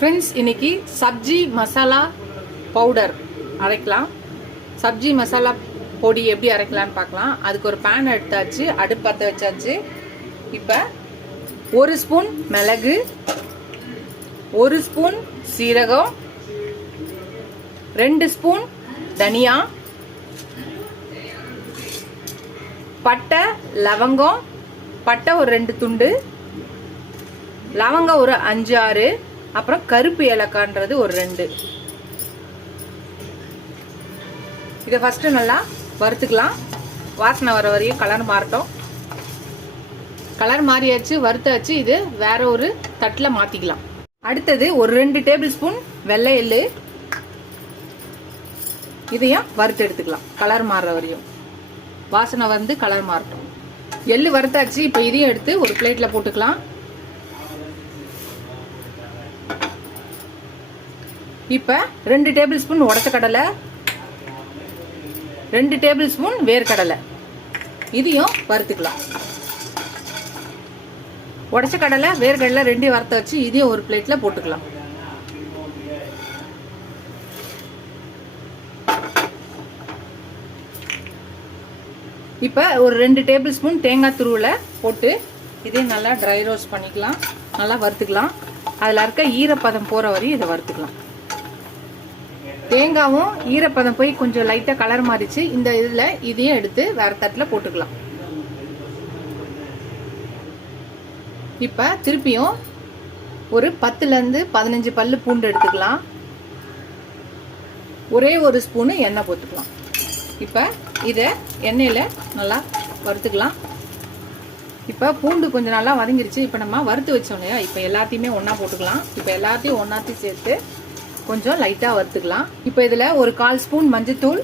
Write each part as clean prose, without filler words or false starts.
Friends, இன்னைக்கு sabzi masala powder அரைக்கலாம். Sabzi masala பொடி எப்படி அரைக்கலான்னு பார்க்கலாம். அதுக்கு ஒரு பேன் எடுத்தாச்சு, அடுப்பு பற்ற வச்சாச்சு. இப்போ 1 ஸ்பூன் மிளகு, 1 ஸ்பூன் சீரகம், 2 ஸ்பூன் தனியா, பட்டை, லவங்கம், பட்டை ஒரு 2 துண்டு, லவங்கம் ஒரு 5-6, அப்புறம் கருப்பு ஏலக்கான்றது ஒரு 2. இதை ஃபர்ஸ்ட் நல்லா வறுத்துக்கலாம். வாசனை வர வரையும் கலர் மாறட்டும். கலர் மாறியாச்சு, வறுத்தாச்சு. இது வேற ஒரு தட்டில் மாத்திக்கலாம். அடுத்தது ஒரு 2 டேபிள் ஸ்பூன் வெள்ளை எள்ளு, இதையும் வறுத்து எடுத்துக்கலாம். கலர் மாறுற வரையும் வாசனை வந்து கலர் மாறட்டும். எள்ளு வறுத்தாச்சு. இப்போ இதையும் எடுத்து ஒரு பிளேட்ல போட்டுக்கலாம். இப்போ 2 டேபிள் ஸ்பூன் உடைச்ச கடலை, 2 டேபிள் ஸ்பூன் வேர்க்கடலை, இதையும் வறுத்துக்கலாம். உடைச்ச கடலை வேர்க்கடலை 2 வறுத்த வச்சு இதையும் ஒரு பிளேட்ல போட்டுக்கலாம். இப்போ ஒரு 2 டேபிள் ஸ்பூன் தேங்காய் துருவலை போட்டு இதையும் நல்லா ட்ரை ரோஸ்ட் பண்ணிக்கலாம். நல்லா வறுத்துக்கலாம். அதில் இருக்க ஈரப்பதம் போகிற வரையும் இதை வறுத்துக்கலாம். தேங்காவும் ஈரப்பதம் போய் கொஞ்சம் லைட்டாக கலர் மாறிச்சு. இந்த இதில் இதையும் எடுத்து வேற தட்டில் போட்டுக்கலாம். இப்போ திருப்பியும் ஒரு 10லேருந்து 15 பல்லு பூண்டு எடுத்துக்கலாம். ஒரே ஒரு ஸ்பூனு எண்ணெய் போட்டுக்கலாம். இப்போ இதை எண்ணெயில் நல்லா வறுத்துக்கலாம். இப்போ பூண்டு கொஞ்சம் நல்லா வதங்கிருச்சு. இப்போ நம்ம வறுத்து வச்சோம் இல்லையா, இப்போ எல்லாத்தையுமே ஒன்றா போட்டுக்கலாம். இப்போ எல்லாத்தையும் ஒன்றாத்தையும் சேர்த்து கொஞ்சம் லைட்டாக வறுத்துக்கலாம். இப்போ இதில் ஒரு 1/4 ஸ்பூன் மஞ்சத்தூள்,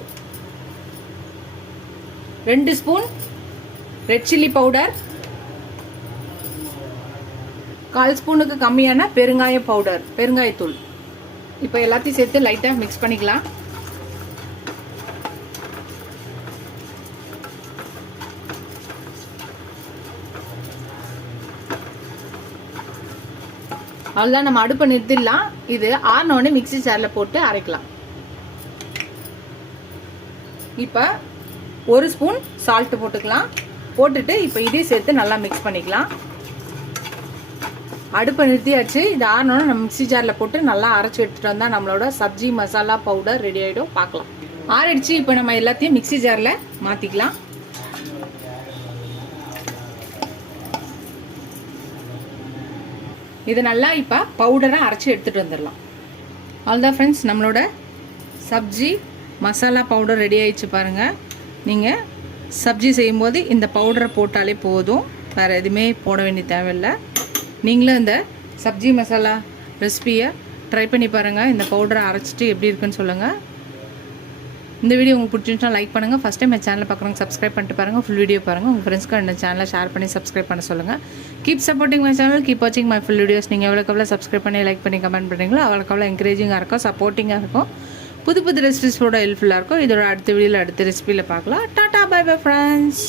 2 ஸ்பூன் ரெட் சில்லி பவுடர், 1/4 ஸ்பூனுக்கு கம்மியான பெருங்காய பவுடர், பெருங்காயத்தூள். இப்போ எல்லாத்தையும் சேர்த்து லைட்டாக மிக்ஸ் பண்ணிக்கலாம். அவ்வளோதான், நம்ம அடுப்பை நிறுத்திடலாம். இது ஆறினோடனே மிக்சி ஜாரில் போட்டு அரைக்கலாம். இப்போ 1 ஸ்பூன் சால்ட் போட்டுக்கலாம். போட்டுட்டு இப்போ இதையும் சேர்த்து நல்லா மிக்ஸ் பண்ணிக்கலாம். அடுப்பை நிறுத்தியாச்சு. இது ஆறினோடனே நம்ம மிக்சி ஜாரில் போட்டு நல்லா அரைச்சி எடுத்துகிட்டு வந்தால் நம்மளோட சப்ஜி மசாலா பவுடர் ரெடி ஆகிடும். பார்க்கலாம். ஆறிடுச்சு. இப்போ நம்ம எல்லாத்தையும் மிக்சி ஜாரில் மாற்றிக்கலாம். இது நல்லா இப்போ பவுடரை அரைச்சி எடுத்துகிட்டு வந்துடலாம். அவ்வளோதான் ஃப்ரெண்ட்ஸ், நம்மளோட சப்ஜி மசாலா பவுடர் ரெடி ஆயிடுச்சு. பாருங்கள், நீங்கள் சப்ஜி செய்யும்போது இந்த பவுடரை போட்டாலே போதும், வேறு எதுவுமே போட வேண்டிய தேவையில்லை. நீங்களும் இந்த சப்ஜி மசாலா ரெசிபியை ட்ரை பண்ணி பாருங்கள். இந்த பவுடரை அரைச்சிட்டு எப்படி இருக்குன்னு சொல்லுங்கள். இந்த வீடியோ உங்களுக்கு பிடிச்சிருந்துச்சுன்னா லைக் பண்ணுங்கள். ஃபஸ்ட் டைம் என் சேனலை பார்க்குறவங்க சப்ஸ்கிரைப் பண்ணிட்டு பாருங்கள். ஃபுல் வீடியோ பாருங்கள். உங்கள் ஃப்ரெண்ட்ஸ்க்கு இந்த சேனலை ஷேர் பண்ணி சப்ஸ்கிரைப் பண்ண சொல்லுங்கள். Keep supporting my channel, keep வாட்சிங் மை ஃபுல் வீடியோஸ். நீங்கள் எவ்வளோக்கு சப்ஸ்கிரைப் பண்ணி லைக் பண்ணி கமெண்ட் பண்ணுறீங்களோ அவ்வளோக்கு என்கரேஜிங்காக இருக்கும், சப்போர்ட்டிங்காக இருக்கும். புது புது ரெசிபிஸோட ஹெல்ப்ஃபுல்லாக இருக்கும். இதோட அடுத்த வீடியோவில் அடுத்த ரெசிபியில் பார்க்கலாம். Tata, bye bye friends.